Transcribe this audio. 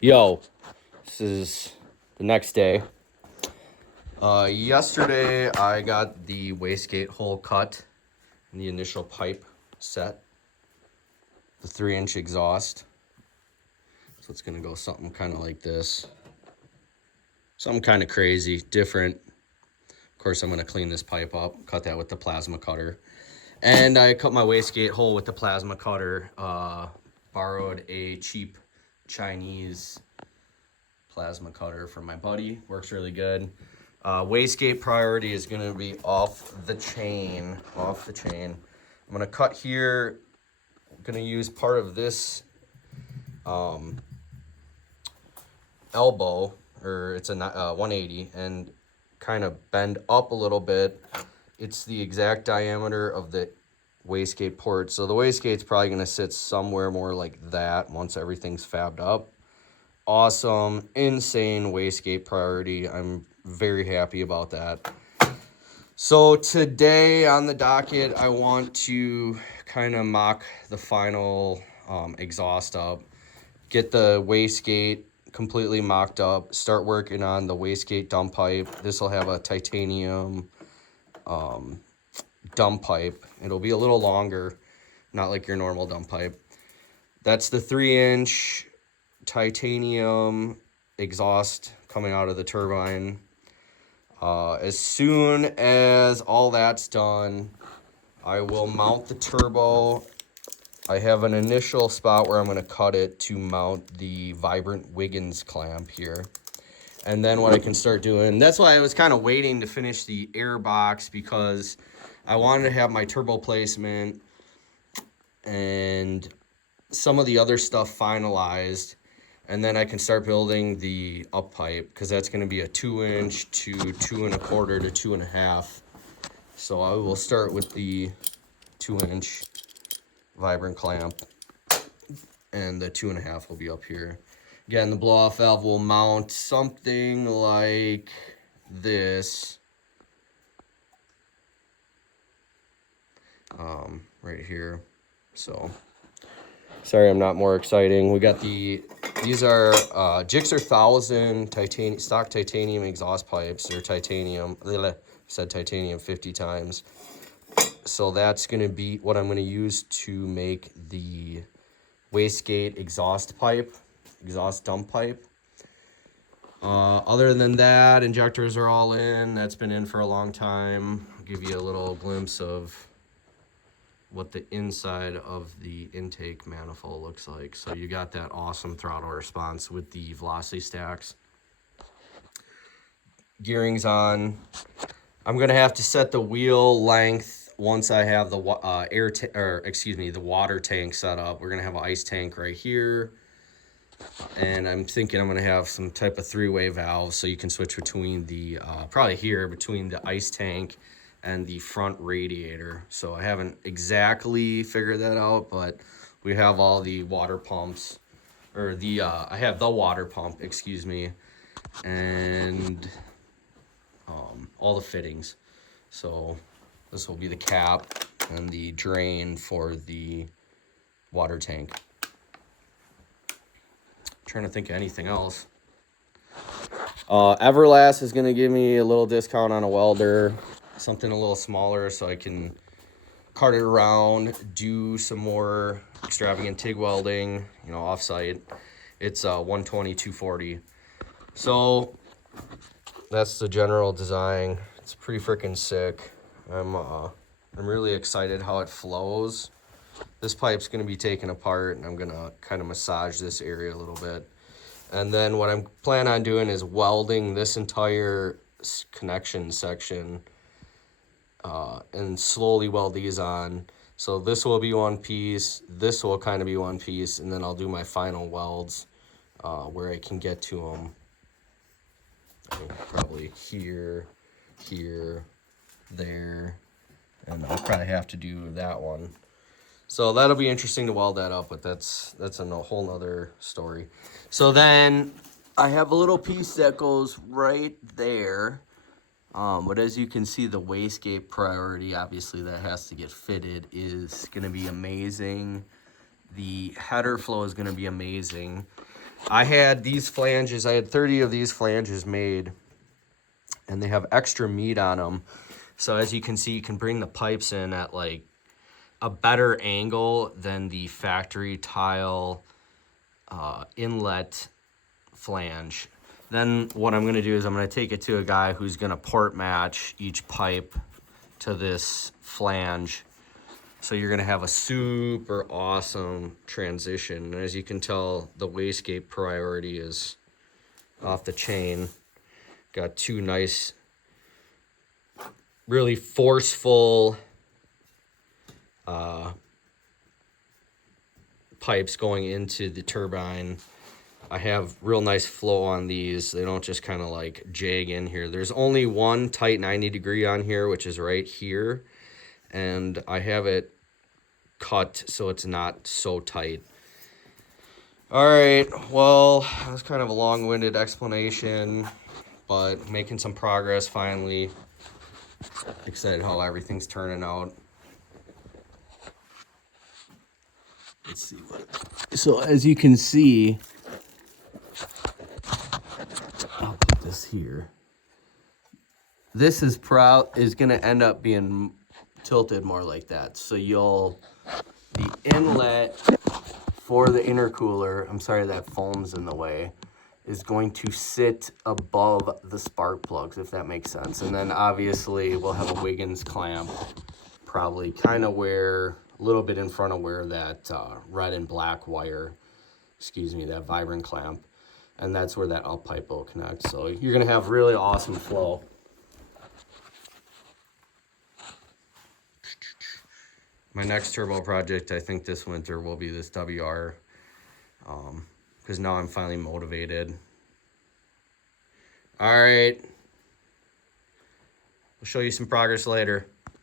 Yo, this is the next day. Yesterday I got the wastegate hole cut and the initial pipe set, the 3-inch exhaust. So it's gonna go something kind of like this. Something kind of crazy, different. Of course, I'm gonna clean this pipe up, cut that with the plasma cutter. And I cut my wastegate hole with the plasma cutter. Borrowed a cheap Chinese plasma cutter from my buddy. Works really good. Wastegate priority is going to be off the chain. I'm going to cut here. I'm going to use part of this elbow, or it's a 180, and kind of bend up a little bit. It's the exact diameter of the wastegate port. So the wastegate's probably going to sit somewhere more like that once everything's fabbed up. Awesome, insane wastegate priority. I'm very happy about that. So today on the docket, I want to kind of mock the final exhaust up, get the wastegate completely mocked up, start working on the wastegate dump pipe. This will have a titanium dump pipe. It'll be a little longer, not like your normal dump pipe. That's the 3-inch titanium exhaust coming out of the turbine. As soon as all that's done, I will mount the turbo. I have an initial spot where I'm going to cut it to mount the Vibrant Wiggins clamp here. And then what I can start doing, that's why I was kind of waiting to finish the air box, because I wanted to have my turbo placement and some of the other stuff finalized. And then I can start building the up pipe, because that's going to be a 2-inch to 2.25 to 2.5. So I will start with the 2-inch Vibrant clamp, and the 2.5 will be up here. Again, the blow-off valve will mount something like this, right here. So, sorry I'm not more exciting. We got these are GSXR 1000 stock titanium exhaust pipes. They're titanium. Said titanium 50 times. So that's going to be what I'm going to use to make the wastegate exhaust dump pipe. Other than that, injectors are all in. That's been in for a long time. I'll give you a little glimpse of what the inside of the intake manifold looks like. So you got that awesome throttle response with the velocity stacks. Gearing's on. I'm gonna have to set the wheel length once I have the the water tank set up. We're gonna have an ice tank right here, and I'm thinking I'm gonna have some type of 3-way valve, so you can switch between the probably here between the ice tank and the front radiator. So I haven't exactly figured that out, but we have all the water pumps, or the I have the water pump, excuse me, and all the fittings. So this will be the cap and the drain for the water tank. Trying to think of anything else. Everlast is going to give me a little discount on a welder, something a little smaller, so I can cart it around, do some more extravagant TIG welding, offsite. It's 120, 240. So that's the general design. It's pretty freaking sick. I'm really excited how it flows. This pipe's going to be taken apart, and I'm going to kind of massage this area a little bit. And then what I'm planning on doing is welding this entire connection section and slowly weld these on. So this will be one piece, this will kind of be one piece, and then I'll do my final welds where I can get to them. Probably here, there, and I'll probably have to do that one. So that'll be interesting to weld that up, but that's a whole nother story. So then I have a little piece that goes right there. But as you can see, the wastegate priority, obviously that has to get fitted, is going to be amazing. The header flow is going to be amazing. I had these flanges, I had 30 of these flanges made, and they have extra meat on them. So as you can see, you can bring the pipes in at like a better angle than the factory tile inlet flange. Then what I'm gonna do is I'm gonna take it to a guy who's gonna port match each pipe to this flange. So you're gonna have a super awesome transition. And as you can tell, the wastegate priority is off the chain. Got two nice, really forceful pipes going into the turbine. I have real nice flow on these. They don't just kind of like jag in here. There's only one tight 90 degree on here, which is right here. And I have it cut so it's not so tight. All right, well, that's kind of a long-winded explanation, but making some progress finally. Excited how everything's turning out. Let's see what. So as you can see, I'll put this here. This is going to end up being tilted more like that. So the inlet for the intercooler, I'm sorry that foam's in the way, is going to sit above the spark plugs, if that makes sense. And then obviously we'll have a Wiggins clamp, probably kind of where, a little bit in front of where that red and black wire, that vibrant clamp, and that's where that up pipe will connect. So you're gonna have really awesome flow. My next turbo project, I think this winter, will be this WR, because now I'm finally motivated. All right, we'll show you some progress later.